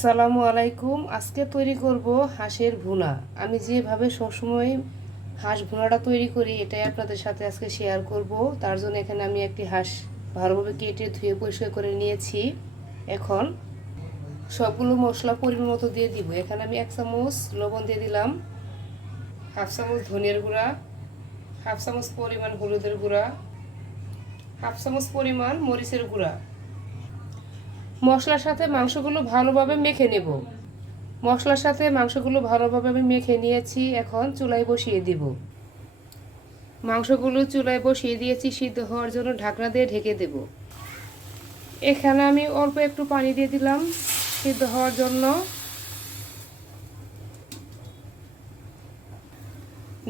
আসসালামু আলাইকুম। আজকে তৈরি করব হাঁসের ভুনা। আমি যেভাবে সবসময় হাঁস ভুনাটা তৈরি করি এটাই আপনাদের সাথে আজকে শেয়ার করব। তার জন্য এখানে আমি একটি হাঁস ভালোভাবে কেটে ধুয়ে পরিষ্কার করে নিয়েছি। এখন সবগুলো মশলা পরিমাণ মতো দিয়ে দিব। এখানে আমি 1 চামচ লবণ দিয়ে দিলাম, 1/2 চামচ ধনিয়ার গুঁড়া, 1/2 চামচ পরিমাণ হলুদের গুঁড়া, 1/2 চামচ পরিমাণ মরিচের গুঁড়া। মশলার সাথে মাংসগুলো ভালোভাবে মেখে নেব। মশলার সাথে মাংসগুলো ভালোভাবে আমি মেখে নিয়েছি। এখন চুলায় বসিয়ে দিব। মাংসগুলো চুলায় বসিয়ে দিয়েছি সিদ্ধ হওয়ার জন্য। ঢাকনা দিয়ে ঢেকে দেব। এখানে আমি অল্প একটু পানি দিয়ে দিলাম সিদ্ধ হওয়ার জন্য।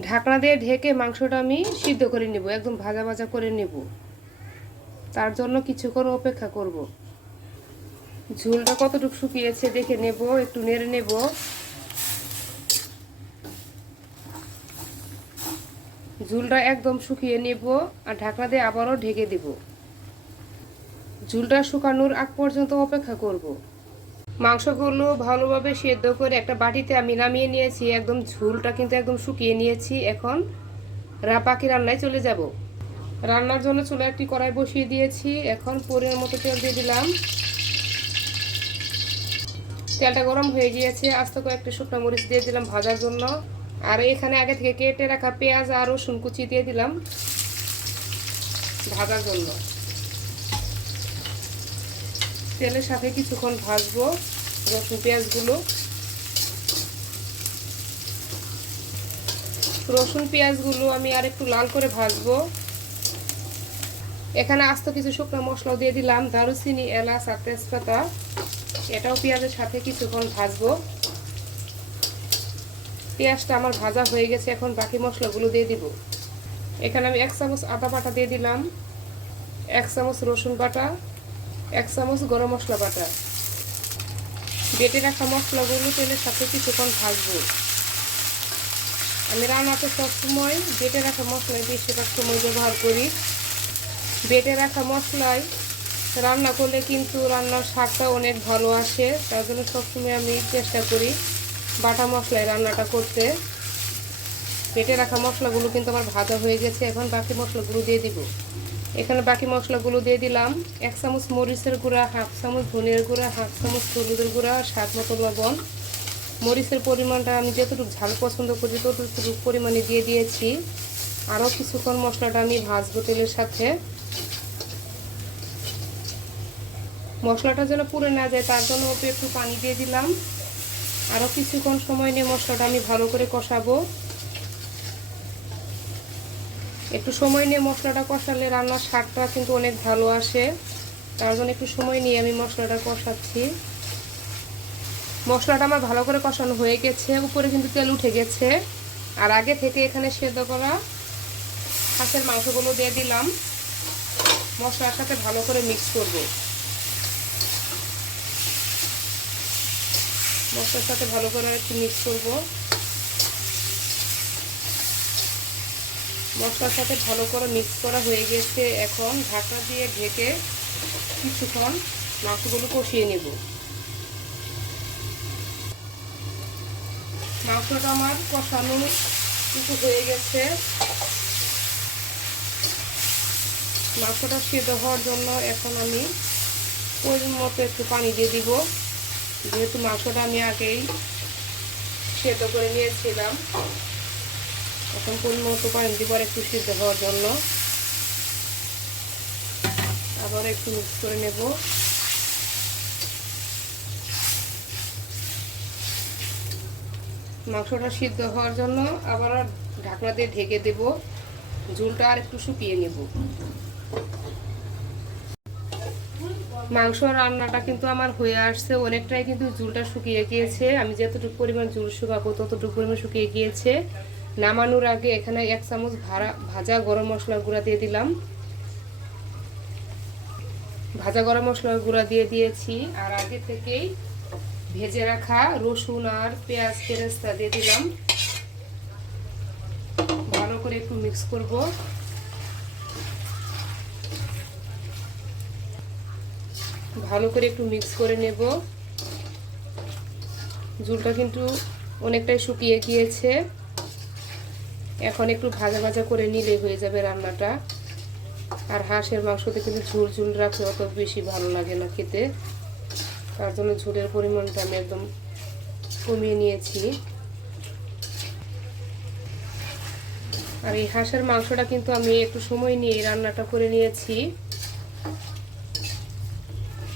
ঢাকনা দিয়ে ঢেকে মাংসটা আমি সিদ্ধ করে নেব, একদম ভাজা ভাজা করে নেব। তার জন্য কিছুক্ষণ অপেক্ষা করব। ঝোলটা কতটুকু শুকিয়েছে দেখে নেব, একটু নেড়ে নেব। ঝোলটা একদম শুকিয়ে নেব আর ঢাকনা দিয়ে আবারও ঢেকে দেব। ঝোলটা শুকানোর আগ পর্যন্ত অপেক্ষা করব। মাংসগুলো ভালোভাবে সেদ্ধ করে একটা বাটিতে আমি নামিয়ে নিয়েছি। একদম ঝোলটা কিন্তু একদম শুকিয়ে নিয়েছি। এখন পাখি রান্নায় চলে যাব। রান্নার জন্য চুলায় একটি কড়াই বসিয়ে দিয়েছি। এখন পরিমাণ মতো তেল দিয়ে দিলাম। তেলটা গরম হয়ে গিয়েছে। আস্তে কয়েকটা শুকনো মরিচ দিয়ে দিলাম ভাজার জন্য। আর এখানে আগে থেকে কেটে রাখা পেঁয়াজ আর রসুন কুচি দিয়ে দিলাম ভাজার জন্য। তেলের সাথে কিছুক্ষণ ভাজবো রসুন পেঁয়াজগুলো। রসুন পেঁয়াজগুলো আমি আর একটু লাল করে ভাজবো। এখানে আস্ত কিছু শুকনো মশলা দিয়ে দিলাম, দারুচিনি, এলাচ আর তেজপাতা। এটাও পেঁয়াজের সাথে কিছুক্ষণ ভাজবো। পেঁয়াজটা আমার ভাজা হয়ে গেছে। এখন বাকি মশলাগুলো দিয়ে দিব। এখানে আমি 1 চামচ আদা বাটা দিয়ে দিলাম, 1 চামচ রসুন বাটা, 1 চামচ গরম মশলা বাটা। বেটে রাখা মশলাগুলো তেলের সাথে কিছুক্ষণ ভাজবো। আমি রান্নাতে সবসময় বেটে রাখা মশলাই বেশিরভাগ সময় ব্যবহার করি। বেটে রাখা মশলায় রান্না করলে কিন্তু রান্নার স্বাদটা অনেক ভালো আসে। তার জন্য সবসময় আমি চেষ্টা করি বাটা মশলায় রান্নাটা করতে। বেটে রাখা মশলাগুলো কিন্তু আমার ভাজা হয়ে গেছে। এখন বাকি মশলাগুলো দিয়ে দিব। এখানে বাকি মশলাগুলো দিয়ে দিলাম 1 চামচ মরিচের গুঁড়া, 1/2 চামচ ধনিয়ার গুঁড়া, 1/2 চামচ হলুদের গুঁড়া, স্বাদ মতো লবণ। মরিচের পরিমাণটা আমি যতটুকু ঝাল পছন্দ করি ততটুকু পরিমাণে দিয়ে দিয়েছি। আরও কিছুক্ষণ মশলাটা আমি ভাজবো তেলের সাথে। মশলাটা যেন পুড়ে না যায় তার জন্য একটু পানি দিয়ে দিলাম। আরও কিছুক্ষণ সময় নিয়ে মশলাটা আমি ভালো করে কষাবো। একটু সময় নিয়ে মশলাটা কষালে রান্নার স্বাদটা কিন্তু অনেক ভালো আসে। তার জন্য একটু সময় নিয়ে আমি মশলাটা কষাচ্ছি। মশলাটা আমার ভালো করে কষানো হয়ে গেছে। উপরে কিন্তু তেল উঠে গেছে। আর আগে থেকে এখানে সেদ্ধ করা হাঁসের মাংসগুলো দিয়ে দিলাম। মশলার সাথে ভালো করে মিক্স করব। মশলার সাথে ভালো করে একটু মিক্স করব। মশলার সাথে ভালো করে মিক্স করা হয়ে গেছে। এখন ঢাকনা দিয়ে ঢেকে কিছুক্ষণ মাংসগুলো কষিয়ে নেব। মাংসটা আমার কষানো কিছু হয়ে গেছে। মাংসটা সেদ্ধ হওয়ার জন্য এখন আমি পরিমাণ মতো একটু পানি দিয়ে দিব। যেহেতু মাংসটা আমি আগেই সেদ্ধ করে নিয়েছিলাম, এখন পরিমাণ মতো পানি দিব আর একটু সিদ্ধ হওয়ার জন্য। আবার একটু মিক্স করে নেব। মাংসটা সিদ্ধ হওয়ার জন্য আবার ঢাকনা দিয়ে ঢেকে দেব। ঝোলটা আর একটু শুকিয়ে নেব। মাংস রান্নাটা কিন্তু আমার হয়ে আসছে অনেকটাই, কিন্তু ঝোলটা শুকিয়ে গিয়েছে। আমি যতটুকু পরিমাণ ঝোল শুকাবো ততটুকু পরিমাণ শুকিয়ে গিয়েছে। নামানোর আগে এখানে 1 চামচ ভাজা গরম মশলার গুঁড়া দিয়ে দিলাম। ভাজা গরম মশলার গুঁড়া দিয়ে দিয়েছি। আর আগে থেকেই ভেজে রাখা রসুন আর পেঁয়াজ বেরেস্তা দিয়ে দিলাম। ভালো করে একটু মিক্স করব। ভালো করে একটু মিক্স করে নেব। ঝোলটা কিন্তু অনেকটাই শুকিয়ে গিয়েছে। এখন একটু ভাজা ভাজা করে নিলে হয়ে যাবে রান্নাটা। আর হাঁসের মাংসতে কিন্তু ঝোল ঝোল রাখলে অত বেশি ভালো লাগে না খেতে, তার জন্য ঝোলের পরিমাণটা আমি একদম কমিয়ে নিয়েছি। আর এই হাঁসের মাংসটা কিন্তু আমি একটু সময় নিয়ে রান্নাটা করে নিয়েছি।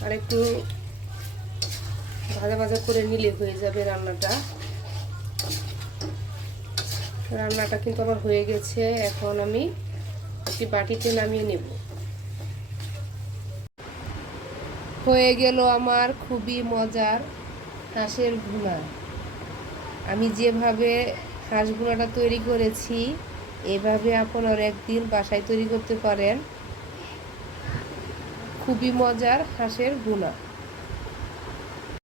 আর একটু ভাজা ভাজা করে নিলে হয়ে যাবে রান্নাটা। রান্নাটা কিন্তু আমার হয়ে গেছে। এখন আমি একটি বাটিতে নামিয়ে নেব। হয়ে গেল আমার খুবই মজার হাঁসের ভুনা। আমি যেভাবে হাঁস ভুনাটা তৈরি করেছি, এভাবে আপনারা একদিন বাসায় তৈরি করতে পারেন। খুবই মজার হাঁসের ভুনা।